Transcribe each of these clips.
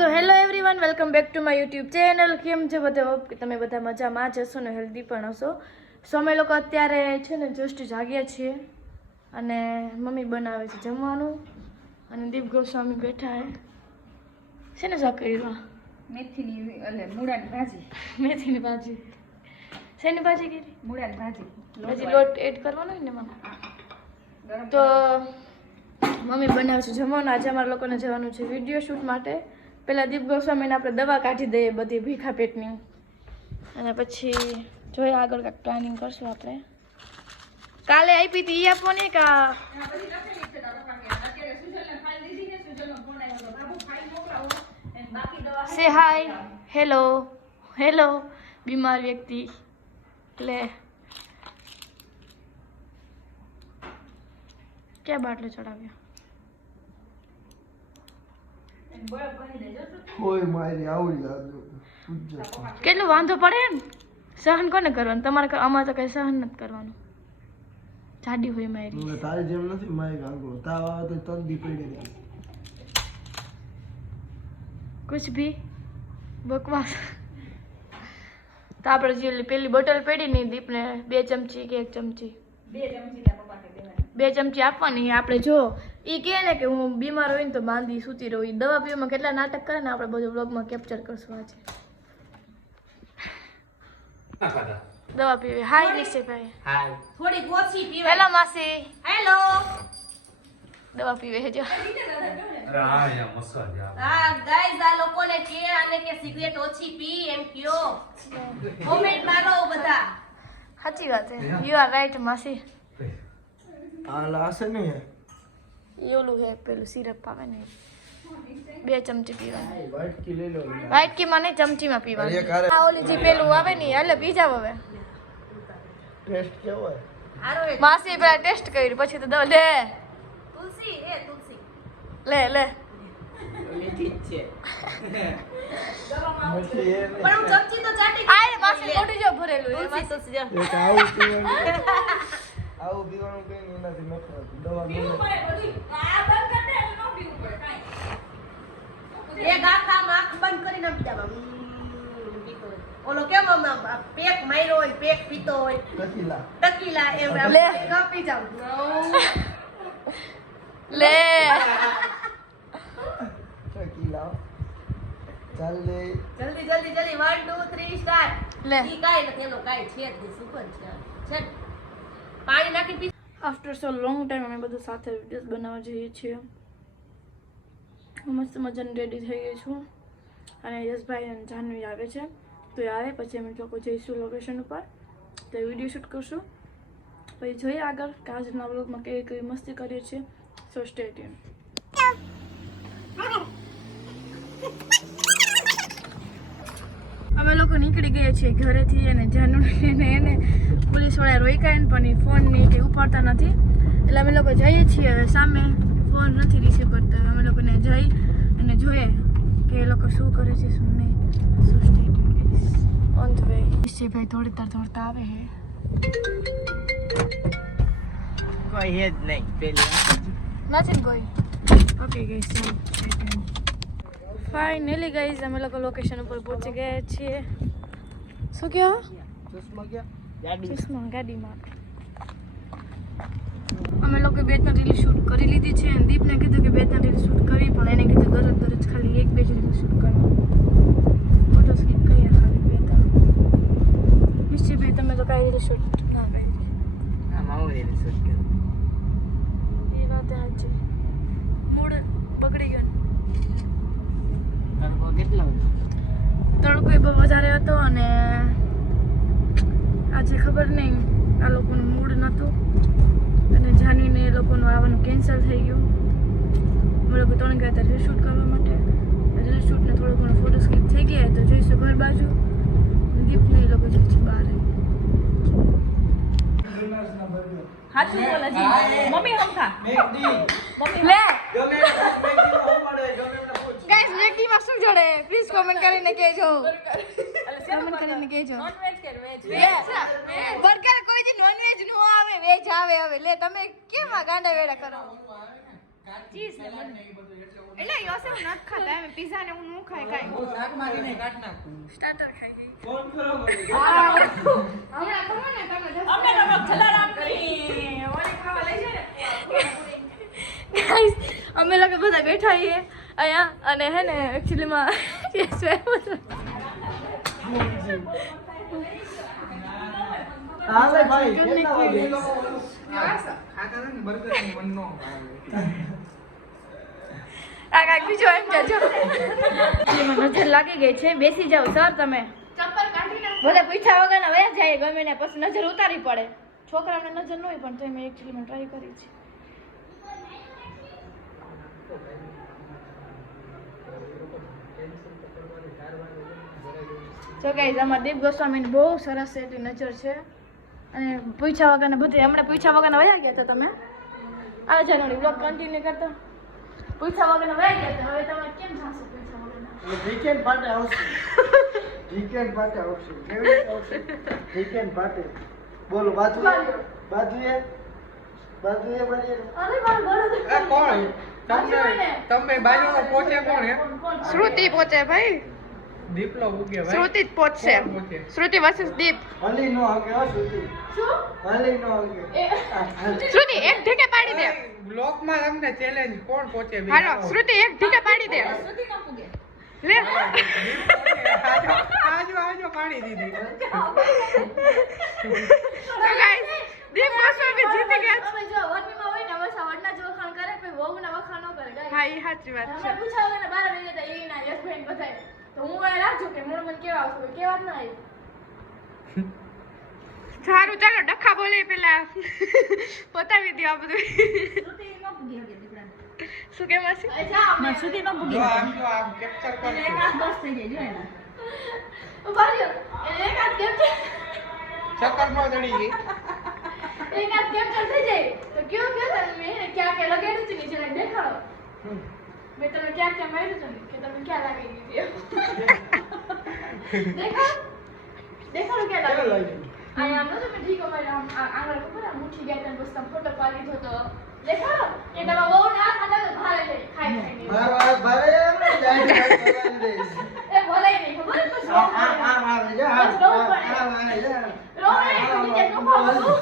So hello everyone, welcome back to my YouTube channel. કેમ છે બધા? તમે બધા મજામાં જ હશો ને હેલ્ધી પણ હશો. સો અમે લોકો અત્યારે છે ને જસ્ટ જાગ્યા છીએ અને મમ્મી બનાવે છે જમવાનું અને દીપ ગોસ્વામી બેઠા છે ને સાકરીમાં મેથીની એટલે મૂળાની ભાજી. મેથીની ભાજી. શેની ભાજી કીધી? મૂળાની ભાજી. હજી લોટ એડ કરવાનો હોય ને એમાં. તો મમ્મી બનાવે છે જમવાનું. આજે અમારા લોકોને જવાનું છે વિડીયો શૂટ માટે. પહેલાં દીપ ગોસ્વામીને આપણે દવા કાઢી દઈએ બધી ભીખા પેટની, અને પછી જોઈએ આગળ કાંઈક પ્લાનિંગ કરશું આપણે. કાલે આપી હતી એ આપવાની કા સે હાય હેલો હેલો બીમાર વ્યક્તિ લે ક્યાં બાટલો ચડાવ્યો? કેટલું વાંધો પડે ને, સહન કોને કરવાનું? તમારે અમારે તો કઈ સહન નથી કરવાનું. જાડી હોય મારી તારી જેમ નથી મારી ગાંગો તાવ આવે તો તન દી પડી જાય. કુછ ભી બકવાસ. તો આપણે જે પેલી બોટલ પડી ને દીપને 2 ચમચી કે 1 ચમચી 2 ચમચી આપવાની. આપણે જો એ કહે ને કે હું બીમાર હોય ને તો બાંધી સૂતી રહું, એ દવા પીવામાં કેટલા નાટક કરે ને આપણે બધું બ્લોગમાં કેપ્ચર કરશું આજે. દવા પીવી. હાય નિશ્ચયભાઈ. હાય. થોડી ઓછી પીવાય. હેલો માસી. હેલો. દવા પીવે છે જો. હા ગાઈસ, આ લોકોને કે આને કે સિગરેટ ઓછી પી એમ કયો. કોમેન્ટ મારો બધા. સાચી વાત છે. યુ આર રાઈટ માસી. આ લાશે ને એ ઓલું હે પેલું સિરપ આવે ને 2 ચમચી પીવાનું. વાઈટ કી લઈ લો. વાઈટ કી માં નહીં, ચમચીમાં પીવાનું. આ ઓલી જે પેલું આવે ને એટલે બીજા હવે ટેસ્ટ કેવો હોય? હારો એ માસી પેલા ટેસ્ટ કર્યું પછી તો દવા લે તુલસી તુલસી. લે લે નથી એ પણ હું ચમચી તો ચાટી આય માસી મોટી જો ભરેલું એ માસી જો. એક આવું પીવાનું આવું પીવાનું કઈ નહીં, એનાથી નફરત દવા પીવું મળે. પડે બધું. આ બંધ કરી દે એટલે ન પીવું પડે કાઈ. એક આખા આંખ બંધ કરીને આમ પીવાનું. પીતો હોય. ઓલો કેમ આમ પેક માર્યો હોય, પેક પીતો હોય, ટકીલા ટકીલા એમ લે. કાપી જાવ. લે ટકીલા ચાલ લે. જલ્દી જલ્દી જલ્દી 1 2 3 સ્ટાર્ટ. લે. ઈ કાઈ નથી, એનો કાઈ છે જ નહીં, સુપર છે. છે પાણી નાખી પી. આફ્ટર સો લોંગ ટાઈમ અમે બધું સાથે વિડીયોઝ બનાવવા જઈએ છીએ. હું મસ્ત મજાની રેડી થઈ ગઈ છું અને યશભાઈ અને જાહ્નવી આવે છે, તો એ આવે પછી અમે લોકો જઈશું લોકેશન ઉપર, તો વિડીયો શૂટ કરશું. પછી જોઈએ આગળ કે આજના વ્લોગમાં કેવી કેવી મસ્તી કરીએ છીએ. સો સ્ટે ટ્યુન. અમે લોકો નીકળી ગયા છીએ ઘરેથી અને જાહ્નવીને એને પોલીસવાળા રોક્યા ને પણ એ ફોનની કંઈ ઉપાડતા નથી, એટલે અમે લોકો જઈએ છીએ. હવે સામે ફોન નથી રિસીવ કરતા. અમે લોકોને જઈ અને જોઈએ કે એ લોકો શું કરે છે શું નહીં. So stay tune on the way. નિશ્ચયભાઈ દોડતા આવે છે. કોઈ હે જ નહીં પેલી નથી ને કોઈ. ઓકે ગાઈસ, ફાઇનલી ગાઈસ અમે લોકો લોકેશન ઉપર પહોંચી ગયા છીએ. શું કહો? ચશ્મા ક્યાં? ગાડી ચશ્મા ગાડીમાં. અમે લોકો 2-3 રીલ શૂટ કરી લીધી છે અને દીપને કીધું કે 2-3 રીલ શૂટ કરી, પણ એને કીધું દરરોજ ખાલી 1-2 જ રીલ શૂટ કરવાનું. ફોટો સ્કીપ કર્યા ખાલી 2-3. નિશ્ચયભાઈ તમે તો કાંઈ રીલ શૂટ ના કરી. આમાં હું રીલ શૂટ કરું. એ વાત સાચી. મૂડ બગડી ગયો. તડકો કેટલો તડકો બહુ વધારે હતો અને આજે ખબર નહીં આ લોકોનું મૂડ નહોતું અને જાહ્નવીને એ લોકોનું આવવાનું કેન્સલ થઈ ગયું. અમે લોકો 3 ગયા હતા રીલ શૂટ કરવા માટે. રીલ શૂટને થોડો ઘણો ફોટો સ્કીપ થઈ ગયા તો જોઈશું ઘર બાજુ. દીપને એ લોકો જાય છે બહાર. હાચું બોલ હજી. મમ્મી હમખા. લે ગાઈસ, મેગીમાં શું જોડે પ્લીઝ કોમેન્ટ કરીને કહેજો. કોમેન્ટ કરીને કહેજો. નોન વેજ કે વેજ? બર્ગર કોઈ દી નોન વેજ નો આવે, વેજ આવે. હવે લે તમે કેમ આ ગાંડા વેડા કરો? ચીઝ ને બધું. એટલે યોસે હું નથી ખાતા એમ પિઝા ને હું ન ખાય કાઈ. હું શાકમાંથી નહીં કાઢ નાખું. સ્ટાર્ટર ખાઈ ગઈ. ફોન કરો મને. હમણાં ખબર ને તમે અમને તો જલારામ કરી ઓલી ખાવા લઈ જાય ને ગાઈસ અમે લોકો બધા બેઠા છીએ અહીંયા અને હે ને એકચ્યુઅલીમાં હાલે ભાઈ કેટલા વાગે? ખાતા ને બર્ગર ની મન નો આ કાંઈક બીજું એમ કહેજો નજર લાગી ગઈ છે બેસી જાઓ સર તમે ચપ્પલ કાઢી નાખ. બધા પૂછ્યા વગર ના વયા જાય ગમે ને પછી નજર ઉતારી પડે છોકરાને નજર ન હોય પણ તો મેં એકચ્યુઅલી ટ્રાય કરી છે જો ગાઈઝ અમારા દીપ ગોસ્વામીની બહુ સરસ એટલી નજર છે અને પૂછ્યા વગરના બધે હમણાં પૂછ્યા વગરના વયા ગયા હતા તમે આ જાનોડી બ્લોગ કન્ટિન્યુ કરતા પૂછ્યા વગરના વયા ગયા હતા હવે તમે કેમ જાણશો પૂછ્યા વગરના વીકેન્ડ પાર્ટે આવશે. વીકેન્ડ પાર્ટે આવશે. કેવી આવશે? વીકેન્ડ પાર્ટે. બોલો બાજુએ બાજુએ બાજુએ બાજુએ. અરે મારું ગળું એ કોણ? તમે બાજુમાં પહોંચે કોણ હે? શ્રુતિ પહોંચે ભાઈ. દીપલો ઉગે ભાઈ. શ્રુતિ જ પહોંચશે. કોણ પહોંચે? શ્રુતિ વર્સિસ દીપ. હલી નો આગે હો સુતી. શું હલી નો આગે. શ્રુતિ એક ઢીકે પાડી દે. બ્લોકમાં તમને ચેલેન્જ કોણ પહોંચે બે? હાલો શ્રુતિ એક ઢીકે પાડી દે. સુધી ન પૂગે લે આજો પાડી દીધી. તો ગાઈસ દીપ ગોસ્વામી જીતી ગયા. અમે જો વનવીમાં હોય ને વસા વડના જ વખાણ કરે કોઈ વહુના વખાણ ન કરે ગાઈસ હા એ સાચી વાત અમે છે. પૂછા વગરના બાર વાગે હતા એ ના યશભાઈ બધાય તો હું એ રાખજો કે મને કેવા આવશે કેવા જ ના આવી સારું ચાલો ડખા બોલે પેલા પતાવી દો આ બધું. સુધી ન પૂગી હકે દીકરાને શું કે માસી? એ જાઓ ના સુધી ન પૂગી જો આમ કેપ્ચર એટલે એક કરજો. હાથ બસ થઈ જાય જો એના ઉભા રહ્યો એટલે એક હાથ કેમ છે ચક્કરમાં ચડી ગઈ. એક હાથ કેમ થઈ જાય તો કયો કયો તમે મેં ક્યાં ક્યાં લગાડ્યું છે નીચે લાઈન દેખાડો મેં તમે ક્યાં ક્યાં માર્યું છે ને કે તમે ક્યાં લાગી દીધી દેખાડો દેખાડો ક્યાં કેવું લાગી લાગ્યું? આમ નતો મેં ઠીક અમારે આમ આંગળ ઉપર આમ મુઠ્ઠી ગયા તને બસ તમે ફોટો પાડી દીધો તો દેખાડો એ તમે બહુ ના ખાતા તો ભારે લે ખાઈ ખાઈને મારો હાથ ભારે એમ ને જાય ભગાવી દઈશ. એ ભલાઈ નહીં ખબર બસ આમ આવે છે. આમ આવે છે. રોવે નીચે નો ખાવું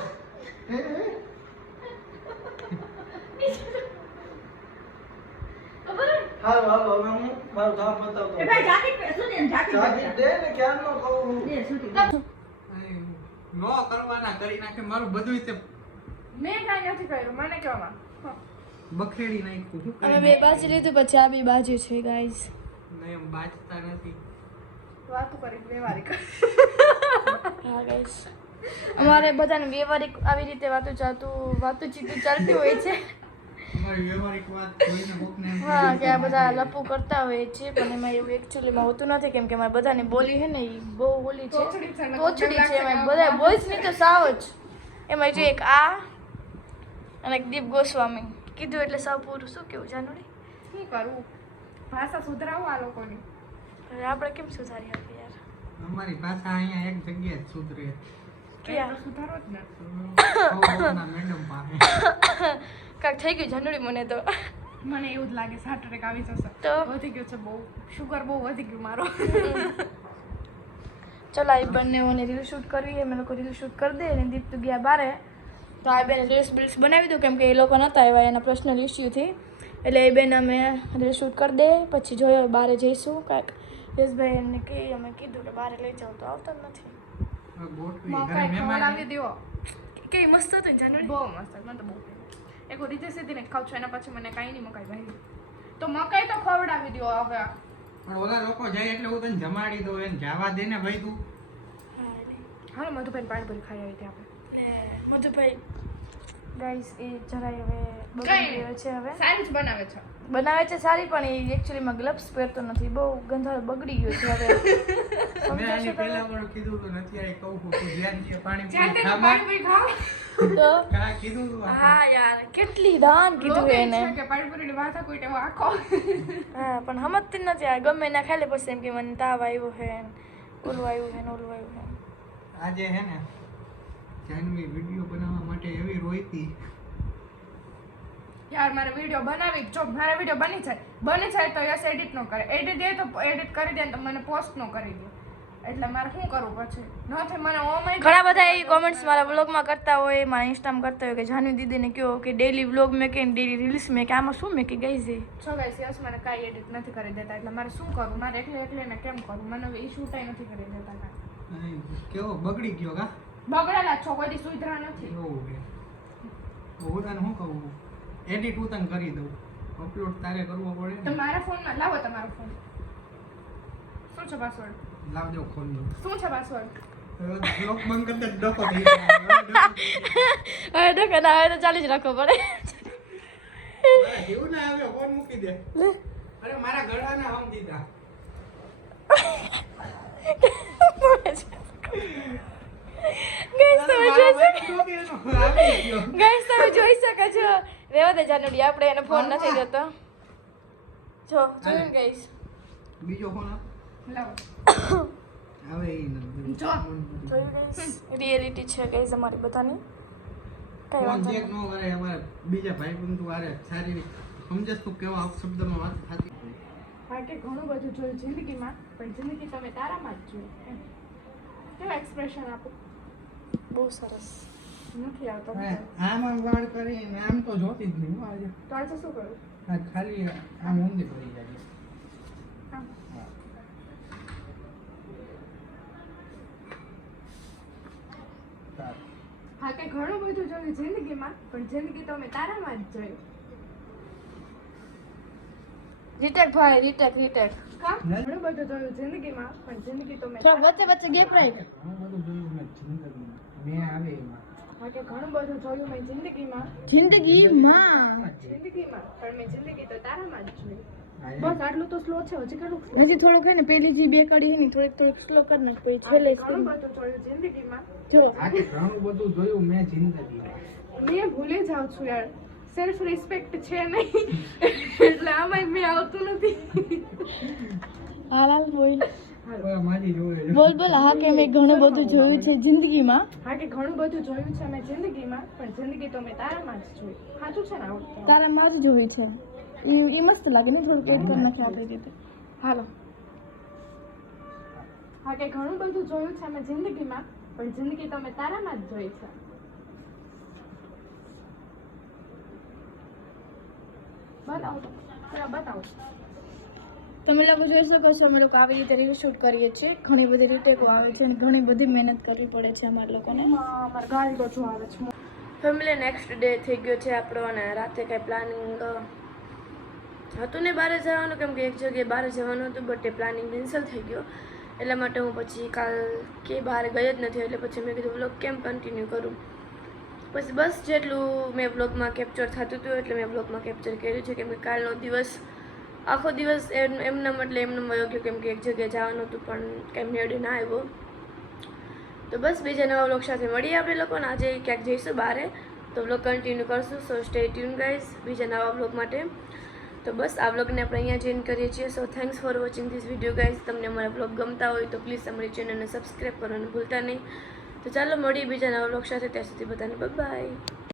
ખબર હાલો હાલો હવે હું મારું કામ બતાવતો. એ ભાઈ જાકી સુધી જાગી જાકી દે ને ક્યારનો કહું. દે સુધી નો કરવાના કરી નાખે મારું બધું તે મેં કાંઈ નથી કર્યું મને કહેવામાં. બખેડી નાખ્યું. અમે બે બાજી લીધું પછી આ બી બાજી છે ગાઈઝ નહીં એમ બાજતા નથી. વાતું કરી વ્યવહારિક. હા ગાઈઝ અમારે બધાને વ્યવહારિક આવી રીતે વાતચીત ચાલતી હોય છે અમારી વ્યવહારિક વાત જોઈને કોકને એમ હા કે આ બધા લપુ કરતા હોય છે પણ એમાં એવું એકચ્યુઅલીમાં હોતું નથી કેમ કે અમારે બધાની બોલી છે ને એ બહુ ઓલી છે તોછડી છે ને તોછડી છે એમાં બધા બોયઝની તો સાવ જ એમાં જો એક આ અને એક દીપ ગોસ્વામી કીધું એટલે સાવ પૂરું શું કેવું જાનુડી શું કરવું ભાષા સુધરાવો આ લોકોની. હવે આપણે કેમ સુધારી આપીએ યાર અમારી ભાષા અહીંયા એક જગ્યાએ જ સુધરે. ક્યાં સુધારો જ ને. મેડમ પાસે કાંઈક થઈ ગયું જાનુડી મને તો મને એવું જ લાગે 60% આવી જશે. તો? વધી ગયું છે બહુ શુગર બહુ વધી ગયું મારો. ચલો આ બંનેઓને રીલ શૂટ કરવી અમે લોકો રીલ શૂટ કરી દે અને દીપ તો ગયા બારે તો આ બેન રીલ્સ બનાવી દઉં કેમ કે એ લોકો નહોતા આવ્યા એના પર્સનલ ઇસ્યુથી એટલે એ બેન અમે રીલ શૂટ કરી દે પછી જોયો બહાર જઈશું કાંઈક યશભાઈ એમને કે અમે કીધું કે બહાર લઈ જાઉં તો આવતા જ નથી ગોઠવી ઘરે મકાઈ મહેમાન ખવડાવી દ્યો. કેવી મસ્ત હતું ને જાનુડી બહુ મસ્ત મને તો બહુ ગમ્યું. એક રીતે સીધી ને ખાવ છું એના પછી મને કાંઈ નહીં મકાઈ ભાઈ તો મકાઈ તો ખવડાવી દ્યો હવે. પણ ઓલા લોકો જાય એટલે હું તને જમાડી દઉં એને જવા દે ને ભાઈ તું. હાલો મધુભાઈ પાણીપુરી ખાઈ આવી હતી આપણે. મધુભાઈ ગાઈસ એ જરાય હવે કઈ બગડી ગયો છે હવે સારી જ બનાવે છે. બનાવે છે સારી પણ એ એકચ્યુઅલીમાં ગ્લવ્સ પહેરતો નથી બહુ ગંધારો બગડી ગયો છે હવે મેં સમજો આની છો પહેલા તમે? પણ કીધું તું ને અત્યારે કહું છું તું ધ્યાન દે પાણી જ્યાં પી તેની ખાવા. પાણીપુરી ખાવ. તો કાં કીધું તું આપણે? હા યાર કેટલી દાન કીધું લોકો એને ઈચ્છે કે પાણીપુરીની વાત કોઈ એવો આખો. હા પણ સમજતી જ નથી આ ગમે ના ખાઈ લે પછી એમ કે મને તાવ આવ્યો છે ને ઓલું આવ્યું છે ને ઓલું આવ્યું છે આજે હે ને જાનવી વિડીયો બનાવવા માટે એવી રોઈતી યાર મારે વિડીયો બનાવી જો મારા વિડીયો બની જાય તો યસ એડિટ ન કરે એડિટ દે તો એડિટ કરી દે તો મને પોસ્ટ ન કરી દે એટલે મારે શું કરવું પછી નથી મને ઘણા બધા એ કોમેન્ટ્સ મારા વ્લોગમાં કરતા હોય મારા ઇન્સ્ટામાં કરતા હોય કે જાનવી દીદીને કહો કે ડેલી વ્લોગ મેં કે ડેલી રીલ્સ મેં કે આમાં શું મેં કે ગઈ છે છો ગાઈસ યસ મને કાંઈ એડિટ નથી કરી દેતા એટલે મારે શું કરવું મારે એકલે ને કેમ કરવું મને હવે એ શૂટાઈ નથી કરી દેતા કાંઈ કેવો બગડી ગયો કા બગડેલા છો કોઈ દી સુધરા નથી એવું કે હું તને શું કહું એડિટ હું તને કરી દઉં અપલોડ તારે કરવો પડે તો મારા ફોનમાં લાવો તમારો ફોન શું છે પાસવર્ડ લાવજો ખોલ દો શું છે પાસવર્ડ બ્લોક બંધ કરતા ડકો થઈ હવે તો કદા હવે તો ચાલી જ રાખવો પડે એવું ના આવે ફોન મૂકી દે અરે મારા ગળાના હમ દીધા ગાઈસ તમે જોઈ શકો છો રેવા દે જાનુડી આપણે એને ફોન નથી દેતો જો જોયું ગાઈસ બીજો ફોન લાવો આવે ઈ નથી જો જોયું ગાઈસ રિયલિટી છે ગાઈસ અમારી બધાની કઈ ફોન વાંધો ચેક ન કરે અમારે બીજા ભાઈ બંધુ આરે સારી સમજસ તું કેવા શબ્દમાં વાત થતી હા કે ઘણું બધું જોયું જિંદગીમાં પણ જિંદગી તમે તારામાં જ જોઈ કેવું એક્સપ્રેશન આપો બહુ સરસ નથી આવતો આમ વાળ કરીને આમ તો જોતી જ નહીં હો આજે તો આજે શું કરું આ ખાલી આમ ઊંધી પડી જાય આમ. સારું. હા કે ઘણું બધું જોયું જિંદગીમાં પણ જિંદગી તો અમે તારામાં જ જોઈ રીટેક ભાઈ રીટેક કા ઘણું બધું જોયું જિંદગીમાં પણ જિંદગી તો મેં વચ્ચે વચ્ચે ગેપ રાખ હું બધું જોયું મેં જિંદગીમાં મેં આવે એમાં હા કે ઘણું બધું જોયું મેં જિંદગીમાં જિંદગીમાં પણ મેં જિંદગી તો તારામાં જ જોઈ હા, બસ આટલું તો સ્લો છે હજી કેટલું slow? હજી થોડોક હે ને પેલી જે બે કડી હે ને થોડીક સ્લો કર નાખ પછી છેલ્લે ઘણું બધું જોયું જિંદગીમાં જો આ કે ઘણું બધું જોયું મેં જિંદગીમાં મેં ભૂલી જાઉં છું યાર સેલ્ફ રિસ્પેક્ટ છે નહીં એટલે આમાં મેં આવતું નથી હાલ બોલ ઓય મારી જોવે બોલ હા કે મેં ઘણું બધું જોયું છે જિંદગીમાં હા કે ઘણું બધું જોયું છે મેં જિંદગીમાં પણ જિંદગી તો મેં તારામાં જ જોઈ સાચું છે ને આવડતું તારા માં જ જોયું છે એ મસ્ત લાગે ને થોડું પેટ પર નાખી આપી દીધું હાલો હા કે ઘણું બધું જોયું છે મેં જિંદગીમાં પણ જિંદગી તો મેં તારામાં જ જોઈ છે બતાવો તો. જરા બતાવો તમે લોકો જોઈ શકો છો અમે લોકો આવી રીતે રીલ શૂટ કરીએ છીએ ઘણી બધી રીટેકો આવે છે અને ઘણી બધી મહેનત કરવી પડે છે અમારા લોકોને અમારે ગાડી બધું આવે છે ફેમિલી નેક્સ્ટ ડે થઈ ગયો છે આપણો અને રાતે કંઈ પ્લાનિંગ હતું ને બહાર જવાનું કેમ કે એક જગ્યાએ બહાર જવાનું હતું બટ એ પ્લાનિંગ કેન્સલ થઈ ગયો એટલા માટે હું પછી કાલ કે બહાર ગઈ જ નથી એટલે પછી મેં કીધું વ્લોગ કેમ કન્ટિન્યુ કરું પછી બસ જેટલું મેં વ્લોગમાં કેપ્ચર થતું હતું એટલે મેં વ્લોગમાં કેપ્ચર કર્યું છે કેમ કે કાલનો દિવસ આખો દિવસ એમના એટલે એમને વયો ગયો કેમ કે એક જગ્યાએ જવાનું હતું પણ કંઈ મેળ ના આવ્યો તો બસ બીજા નવા વ્લોગ સાથે મળીએ આપણે લોકોને આજે ક્યાંક જઈશું બહારે તો વ્લોગ કન્ટિન્યુ કરશું સો સ્ટે ટ્યુન ગાઈઝ બીજા નવા વ્લોગ માટે તો બસ આ વ્લોગને આપણે અહીંયા જોઈન કરીએ છીએ સો thanks for watching this video guys તમને અમારા વ્લોગ ગમતા હોય તો પ્લીઝ અમારી ચેનલને સબસ્ક્રાઈબ કરવાનું ભૂલતા નહીં તો ચાલો મળીએ બીજા નવા વ્લોગ સાથે ત્યાં સુધી બધાને બાય.